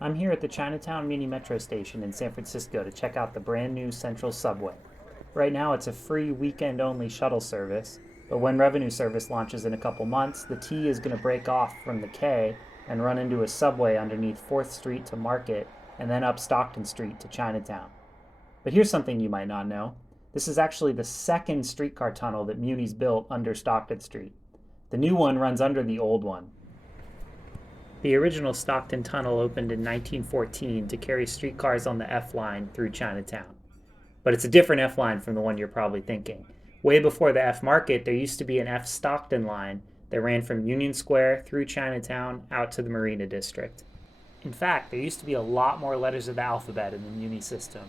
I'm here at the Chinatown Muni Metro station in San Francisco to check out the brand new Central Subway. Right now, it's a free weekend only shuttle service, but when revenue service launches in a couple months, the T is going to break off from the K and run into a subway underneath 4th Street to Market and then up Stockton Street to Chinatown. But here's something you might not know. This is actually the second streetcar tunnel that Muni's built under Stockton Street. The new one runs under the old one. The original Stockton Tunnel opened in 1914 to carry streetcars on the F line through Chinatown. But it's a different F line from the one you're probably thinking. Way before the F Market, there used to be an F Stockton line that ran from Union Square through Chinatown out to the Marina District. In fact, there used to be a lot more letters of the alphabet in the Muni system.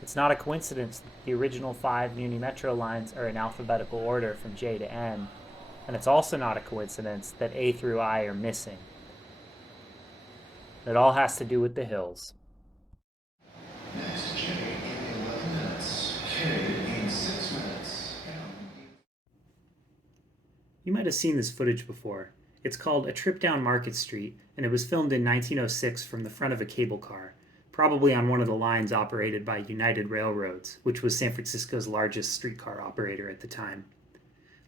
It's not a coincidence that the original 5 Muni Metro lines are in alphabetical order from J to N, and it's also not a coincidence that A through I are missing. It all has to do with the hills. Next, J in 11 minutes. K in 6 minutes. You might have seen this footage before. It's called A Trip Down Market Street, and it was filmed in 1906 from the front of a cable car, probably on one of the lines operated by United Railroads, which was San Francisco's largest streetcar operator at the time.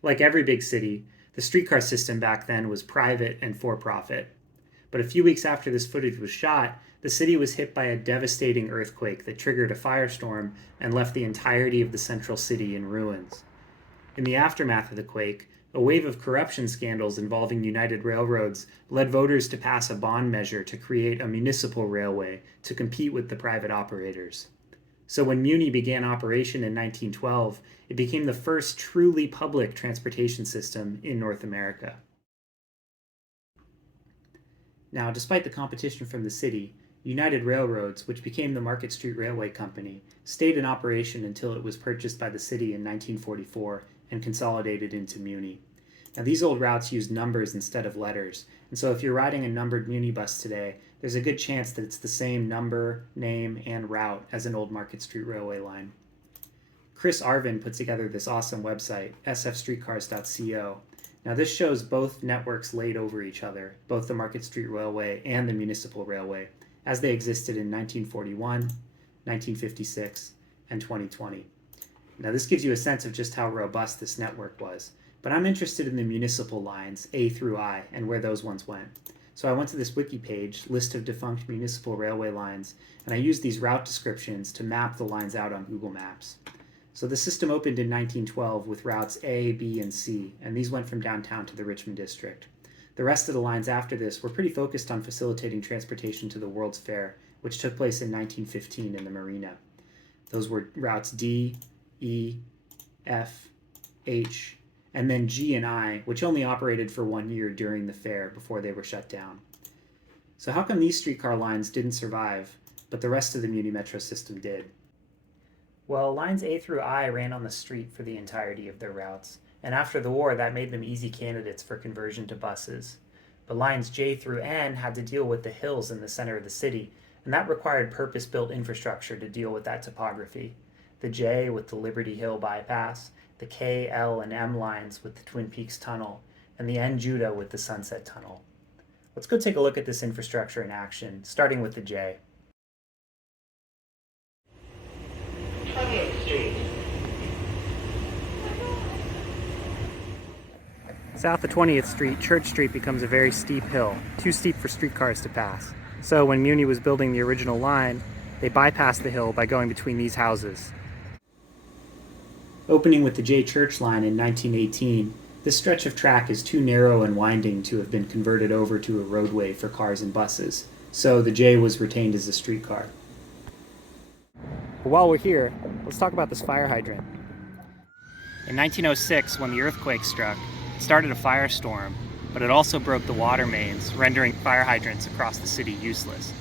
Like every big city, the streetcar system back then was private and for-profit. But a few weeks after this footage was shot, the city was hit by a devastating earthquake that triggered a firestorm and left the entirety of the central city in ruins. In the aftermath of the quake, a wave of corruption scandals involving United Railroads led voters to pass a bond measure to create a municipal railway to compete with the private operators. So when Muni began operation in 1912, it became the first truly public transportation system in North America. Now, despite the competition from the city, United Railroads, which became the Market Street Railway Company, stayed in operation until it was purchased by the city in 1944 and consolidated into Muni. Now, these old routes used numbers instead of letters, and so if you're riding a numbered Muni bus today, there's a good chance that it's the same number, name, and route as an old Market Street Railway line. Chris Arvin put together this awesome website, sfstreetcars.co. Now this shows both networks laid over each other, both the Market Street Railway and the Municipal Railway, as they existed in 1941, 1956, and 2020. Now this gives you a sense of just how robust this network was, but I'm interested in the municipal lines, A through I, and where those ones went. So I went to this wiki page, list of defunct municipal railway lines, and I used these route descriptions to map the lines out on Google Maps. So the system opened in 1912 with routes A, B, and C, and these went from downtown to the Richmond district. The rest of the lines after this were pretty focused on facilitating transportation to the World's Fair, which took place in 1915 in the Marina. Those were routes D, E, F, H, and then G and I, which only operated for 1 year during the fair before they were shut down. So how come these streetcar lines didn't survive, but the rest of the Muni Metro system did? Well, lines A through I ran on the street for the entirety of their routes, and after the war that made them easy candidates for conversion to buses. But lines J through N had to deal with the hills in the center of the city, and that required purpose-built infrastructure to deal with that topography. The J with the Liberty Hill bypass, the K, L, and M lines with the Twin Peaks Tunnel, and the N Judah with the Sunset Tunnel. Let's go take a look at this infrastructure in action, starting with the J. 20th Street. South of 20th Street, Church Street becomes a very steep hill, too steep for streetcars to pass. So when Muni was building the original line, they bypassed the hill by going between these houses. Opening with the J Church line in 1918, this stretch of track is too narrow and winding to have been converted over to a roadway for cars and buses, so the J was retained as a streetcar. But while we're here, let's talk about this fire hydrant. In 1906, when the earthquake struck, it started a firestorm, but it also broke the water mains, rendering fire hydrants across the city useless.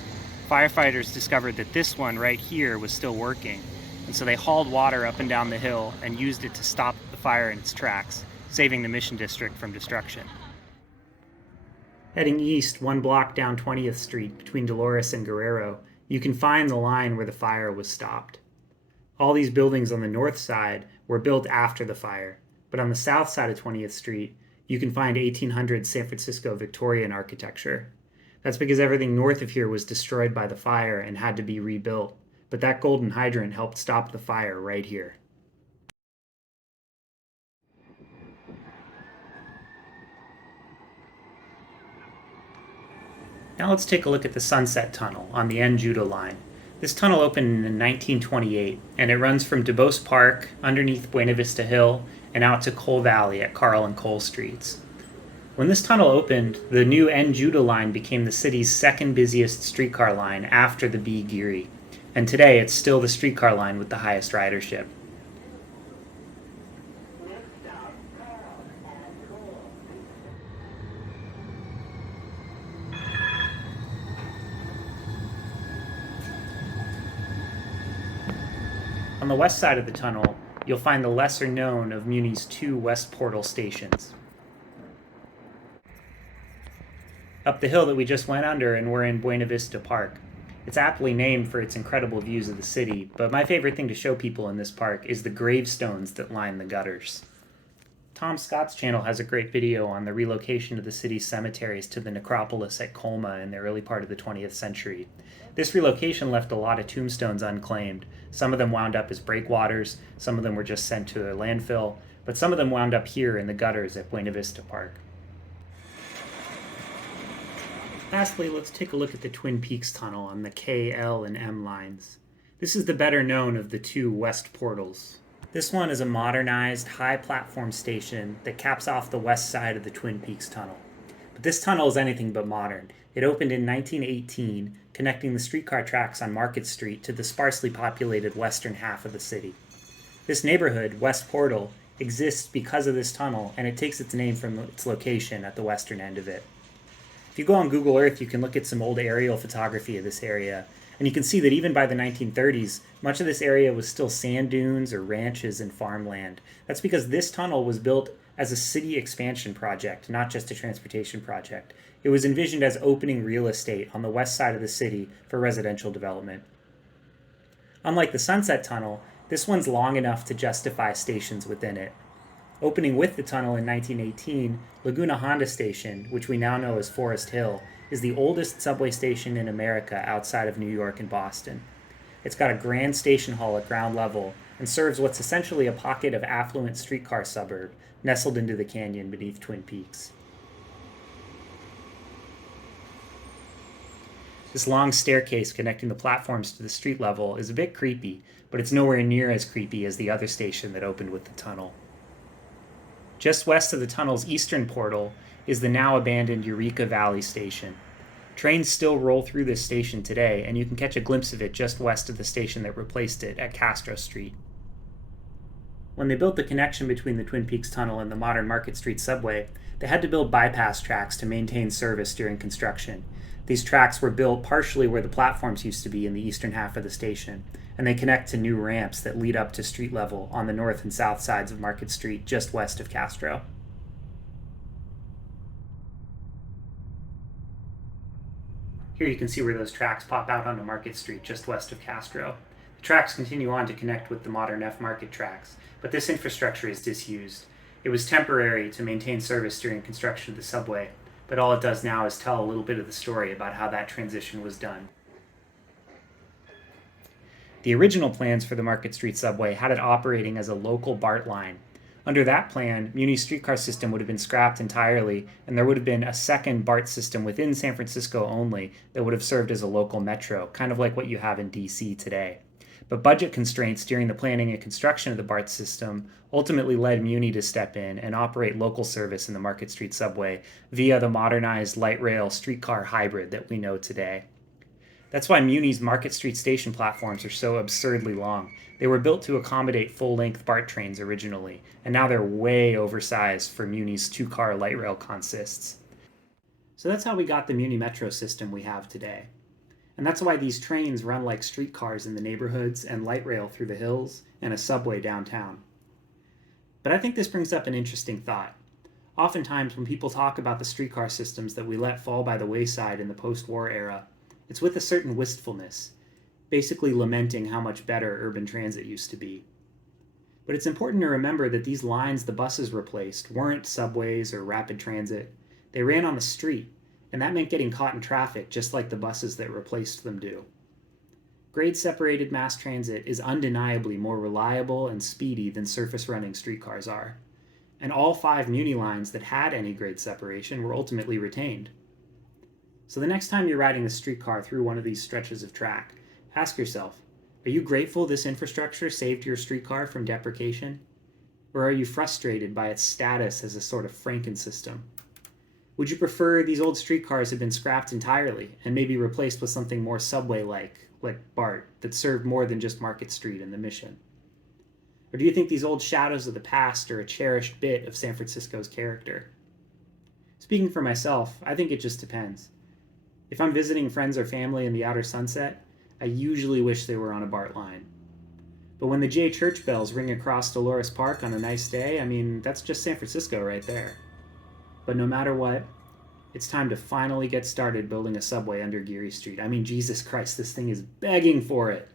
Firefighters discovered that this one right here was still working, and so they hauled water up and down the hill and used it to stop the fire in its tracks, saving the Mission District from destruction. Heading east, 1 block down 20th Street between Dolores and Guerrero, you can find the line where the fire was stopped. All these buildings on the north side were built after the fire, but on the south side of 20th Street, you can find 1800s San Francisco Victorian architecture. That's because everything north of here was destroyed by the fire and had to be rebuilt. But that golden hydrant helped stop the fire right here. Now let's take a look at the Sunset Tunnel on the N-Judah line. This tunnel opened in 1928, and it runs from DuBose Park, underneath Buena Vista Hill, and out to Cole Valley at Carl and Cole Streets. When this tunnel opened, the new N-Judah line became the city's second busiest streetcar line after the B. Geary, and today it's still the streetcar line with the highest ridership. On the west side of the tunnel, you'll find the lesser known of Muni's two West Portal stations. Up the hill that we just went under, and we're in Buena Vista Park. It's aptly named for its incredible views of the city, but my favorite thing to show people in this park is the gravestones that line the gutters. Tom Scott's channel has a great video on the relocation of the city's cemeteries to the necropolis at Colma in the early part of the 20th century. This relocation left a lot of tombstones unclaimed. Some of them wound up as breakwaters, some of them were just sent to a landfill, but some of them wound up here in the gutters at Buena Vista Park. Lastly, let's take a look at the Twin Peaks Tunnel on the K, L, and M lines. This is the better known of the two west portals. This one is a modernized, high-platform station that caps off the west side of the Twin Peaks Tunnel. But this tunnel is anything but modern. It opened in 1918, connecting the streetcar tracks on Market Street to the sparsely populated western half of the city. This neighborhood, West Portal, exists because of this tunnel, and it takes its name from its location at the western end of it. If you go on Google Earth, you can look at some old aerial photography of this area, and you can see that even by the 1930s, much of this area was still sand dunes or ranches and farmland. That's because this tunnel was built as a city expansion project, not just a transportation project. It was envisioned as opening real estate on the west side of the city for residential development. Unlike the Sunset Tunnel, this one's long enough to justify stations within it. Opening with the tunnel in 1918, Laguna Honda Station, which we now know as Forest Hill, is the oldest subway station in America outside of New York and Boston. It's got a grand station hall at ground level and serves what's essentially a pocket of affluent streetcar suburb nestled into the canyon beneath Twin Peaks. This long staircase connecting the platforms to the street level is a bit creepy, but it's nowhere near as creepy as the other station that opened with the tunnel. Just west of the tunnel's eastern portal is the now abandoned Eureka Valley Station. Trains still roll through this station today, and you can catch a glimpse of it just west of the station that replaced it at Castro Street. When they built the connection between the Twin Peaks Tunnel and the modern Market Street subway, they had to build bypass tracks to maintain service during construction. These tracks were built partially where the platforms used to be in the eastern half of the station, and they connect to new ramps that lead up to street level on the north and south sides of Market Street just west of Castro. Here you can see where those tracks pop out onto Market Street just west of Castro. The tracks continue on to connect with the modern F Market tracks, but this infrastructure is disused. It was temporary to maintain service during construction of the subway, but all it does now is tell a little bit of the story about how that transition was done. The original plans for the Market Street subway had it operating as a local BART line. Under that plan, Muni's streetcar system would have been scrapped entirely, and there would have been a second BART system within San Francisco only that would have served as a local metro, kind of like what you have in DC today. But budget constraints during the planning and construction of the BART system ultimately led Muni to step in and operate local service in the Market Street subway via the modernized light rail streetcar hybrid that we know today. That's why Muni's Market Street station platforms are so absurdly long. They were built to accommodate full-length BART trains originally, and now they're way oversized for Muni's two-car light rail consists. So that's how we got the Muni Metro system we have today. And that's why these trains run like streetcars in the neighborhoods and light rail through the hills and a subway downtown. But I think this brings up an interesting thought. Oftentimes when people talk about the streetcar systems that we let fall by the wayside in the post-war era, it's with a certain wistfulness, basically lamenting how much better urban transit used to be. But it's important to remember that these lines the buses replaced weren't subways or rapid transit. They ran on the street, and that meant getting caught in traffic just like the buses that replaced them do. Grade-separated mass transit is undeniably more reliable and speedy than surface-running streetcars are, and all 5 Muni lines that had any grade separation were ultimately retained. So the next time you're riding a streetcar through one of these stretches of track, ask yourself, are you grateful this infrastructure saved your streetcar from deprecation? Or are you frustrated by its status as a sort of Frankensystem? Would you prefer these old streetcars had been scrapped entirely and maybe replaced with something more subway-like BART, that served more than just Market Street and the Mission? Or do you think these old shadows of the past are a cherished bit of San Francisco's character? Speaking for myself, I think it just depends. If I'm visiting friends or family in the outer Sunset, I usually wish they were on a BART line. But when the J church bells ring across Dolores Park on a nice day, that's just San Francisco right there. But no matter what, it's time to finally get started building a subway under Geary Street. Jesus Christ, this thing is begging for it.